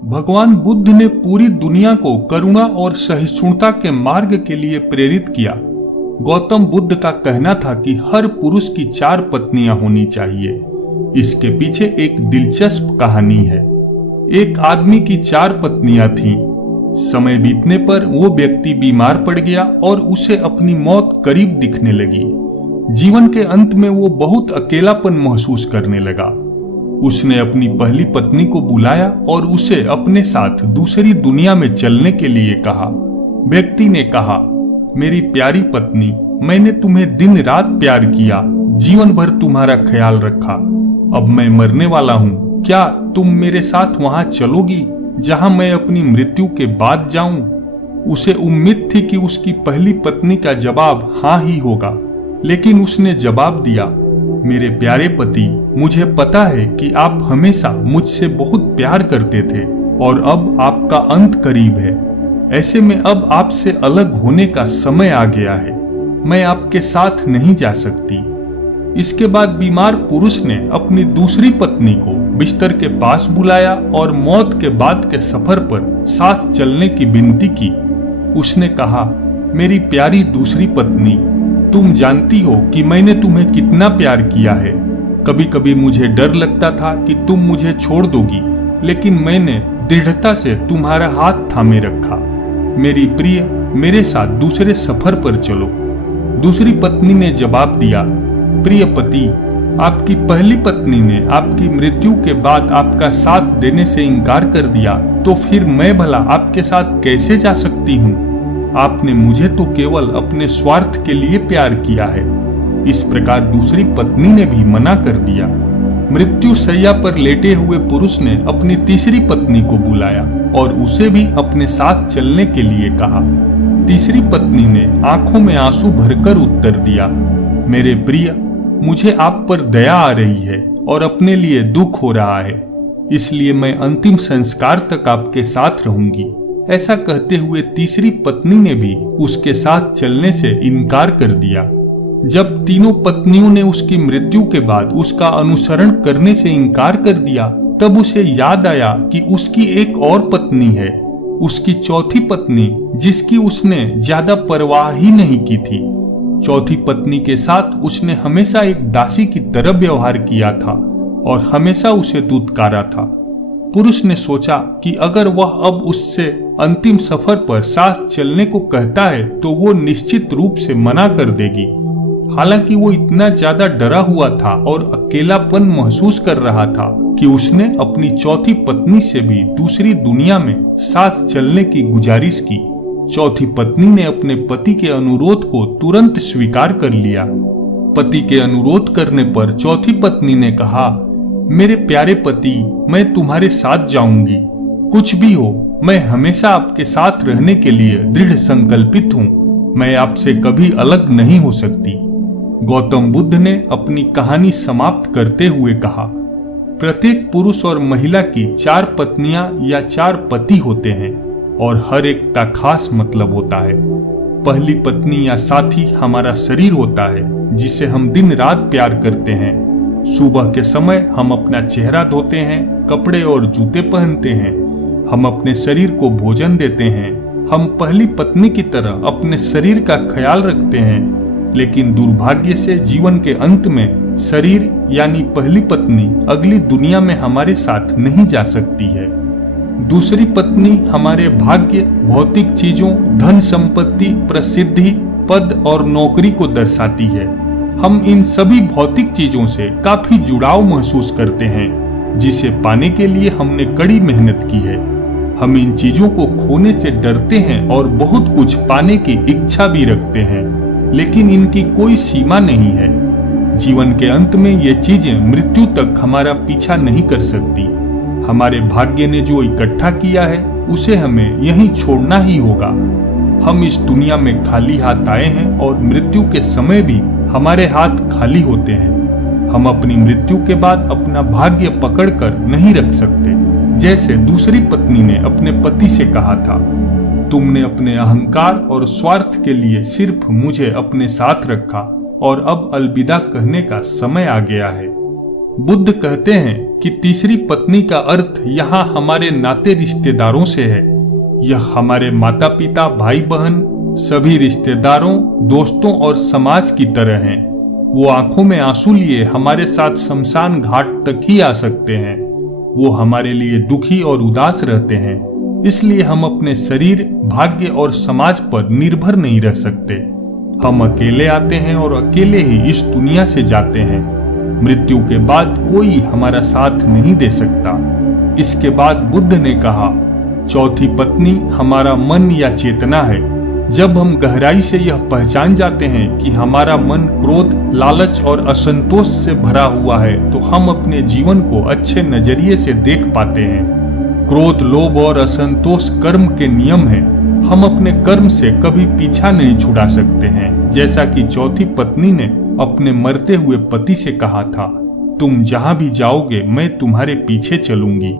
भगवान बुद्ध ने पूरी दुनिया को करुणा और सहिष्णुता के मार्ग के लिए प्रेरित किया। गौतम बुद्ध का कहना था कि हर पुरुष की 4 पत्नियां होनी चाहिए। इसके पीछे एक दिलचस्प कहानी है। एक आदमी की 4 पत्नियां थीं। समय बीतने पर वो व्यक्ति बीमार पड़ गया और उसे अपनी मौत करीब दिखने लगी। जीवन के अंत में वो बहुत अकेलापन महसूस करने लगा। उसने अपनी पहली पत्नी को बुलाया और उसे अपने साथ दूसरी दुनिया में चलने के लिए कहा। व्यक्ति ने कहा, मेरी प्यारी पत्नी, मैंने तुम्हें दिन रात प्यार किया, जीवन भर तुम्हारा ख्याल रखा। अब मैं मरने वाला हूँ, क्या तुम मेरे साथ वहां चलोगी जहां मैं अपनी मृत्यु के बाद जाऊं? उसे उम्मीद थी कि उसकी पहली पत्नी का जवाब हाँ ही होगा, लेकिन उसने जवाब दिया, मेरे प्यारे पति, मुझे पता है कि आप हमेशा मुझसे बहुत प्यार करते थे और अब आपका अंत करीब है। ऐसे में अब आपसे अलग होने का समय आ गया है। मैं आपके साथ नहीं जा सकती। इसके बाद बीमार पुरुष ने अपनी दूसरी पत्नी को बिस्तर के पास बुलाया और मौत के बाद के सफर पर साथ चलने की विनती की। उसने कहा, मेरी प्यारी दूसरी पत्नी, तुम जानती हो कि मैंने तुम्हें कितना प्यार किया है। कभी कभी मुझे डर लगता था कि तुम मुझे छोड़ दोगी, लेकिन मैंने दृढ़ता से तुम्हारा हाथ थामे रखा। मेरी प्रिय, मेरे साथ दूसरे सफर पर चलो। दूसरी पत्नी ने जवाब दिया, प्रिय पति, आपकी पहली पत्नी ने आपकी मृत्यु के बाद आपका साथ देने से इनकार कर दिया, तो फिर मैं भला आपके साथ कैसे जा सकती हूँ? आपने मुझे तो केवल अपने स्वार्थ के लिए प्यार किया है। इस प्रकार दूसरी पत्नी ने भी मना कर दिया। मृत्यु शैया पर लेटे हुए पुरुष ने अपनी तीसरी पत्नी को बुलाया और उसे भी अपने साथ चलने के लिए कहा। तीसरी पत्नी ने आंखों में आंसू भरकर उत्तर दिया, मेरे प्रिय, मुझे आप पर दया आ रही है और अपने लिए दुख हो रहा है, इसलिए मैं अंतिम संस्कार तक आपके साथ रहूंगी। ऐसा कहते हुए तीसरी पत्नी ने भी उसके साथ चलने से इनकार कर दिया। जब तीनों पत्नियों ने उसकी मृत्यु के बाद उसका अनुसरण करने से इनकार कर दिया, तब उसे याद आया कि उसकी एक और पत्नी है, उसकी चौथी पत्नी, जिसकी उसने ज्यादा परवाह ही नहीं की थी। चौथी पत्नी के साथ उसने हमेशा एक दासी की तरह व्यवहार किया था और हमेशा उसे दुत्कारा था। पुरुष ने सोचा कि अगर वह अब उससे अंतिम सफर पर साथ चलने को कहता है तो वो निश्चित रूप से मना कर देगी। हालांकि वो इतना ज्यादा डरा हुआ था और अकेलापन महसूस कर रहा था कि उसने अपनी चौथी पत्नी से भी दूसरी दुनिया में साथ चलने की गुजारिश की। चौथी पत्नी ने अपने पति के अनुरोध को तुरंत स्वीकार कर लिया। पति के अनुरोध करने पर चौथी पत्नी ने कहा, मेरे प्यारे पति, मैं तुम्हारे साथ जाऊंगी। कुछ भी हो, मैं हमेशा आपके साथ रहने के लिए दृढ़ संकल्पित हूँ। मैं आपसे कभी अलग नहीं हो सकती। गौतम बुद्ध ने अपनी कहानी समाप्त करते हुए कहा, प्रत्येक पुरुष और महिला की 4 पत्नियां या 4 पति होते हैं और हर एक का खास मतलब होता है। पहली पत्नी या साथी हमारा शरीर होता है, जिसे हम दिन रात प्यार करते हैं। सुबह के समय हम अपना चेहरा धोते हैं, कपड़े और जूते पहनते हैं, हम अपने शरीर को भोजन देते हैं। हम पहली पत्नी की तरह अपने शरीर का ख्याल रखते हैं, लेकिन दुर्भाग्य से जीवन के अंत में शरीर यानी पहली पत्नी अगली दुनिया में हमारे साथ नहीं जा सकती है। दूसरी पत्नी हमारे भाग्य, भौतिक चीजों, धन संपत्ति, प्रसिद्धि, पद और नौकरी को दर्शाती है। हम इन सभी भौतिक चीजों से काफी जुड़ाव महसूस करते हैं, जिसे पाने के लिए हमने कड़ी मेहनत की है। हम इन चीजों को खोने से डरते हैं और बहुत कुछ पाने की इच्छा भी रखते हैं, लेकिन इनकी कोई सीमा नहीं है। जीवन के अंत में ये चीजें मृत्यु तक हमारा पीछा नहीं कर सकती। हमारे भाग्य ने जो इकट्ठा किया है, उसे हमें यहीं छोड़ना ही होगा। हम इस दुनिया में खाली हाथ आए हैं और मृत्यु के समय भी हमारे हाथ खाली होते हैं। हम अपनी मृत्यु के बाद अपना भाग्य पकड़कर नहीं रख सकते। जैसे दूसरी पत्नी ने अपने पति से कहा था, तुमने अपने अहंकार और स्वार्थ के लिए सिर्फ मुझे अपने साथ रखा और अब अलविदा कहने का समय आ गया है। बुद्ध कहते हैं कि तीसरी पत्नी का अर्थ यहाँ हमारे नाते रिश्तेदारों से है। यह हमारे माता पिता, भाई बहन, सभी रिश्तेदारों, दोस्तों और समाज की तरह हैं। वो आंखों में आंसू लिए हमारे साथ शमशान घाट तक ही आ सकते हैं। वो हमारे लिए दुखी और उदास रहते हैं, इसलिए हम अपने शरीर, भाग्य और समाज पर निर्भर नहीं रह सकते। हम अकेले आते हैं और अकेले ही इस दुनिया से जाते हैं। मृत्यु के बाद कोई हमारा साथ नहीं दे सकता। इसके बाद बुद्ध ने कहा, चौथी पत्नी हमारा मन या चेतना है। जब हम गहराई से यह पहचान जाते हैं कि हमारा मन क्रोध, लालच और असंतोष से भरा हुआ है, तो हम अपने जीवन को अच्छे नजरिए से देख पाते हैं। क्रोध, लोभ और असंतोष कर्म के नियम हैं। हम अपने कर्म से कभी पीछा नहीं छुड़ा सकते हैं। जैसा कि चौथी पत्नी ने अपने मरते हुए पति से कहा था, तुम जहां भी जाओगे मैं तुम्हारे पीछे चलूंगी।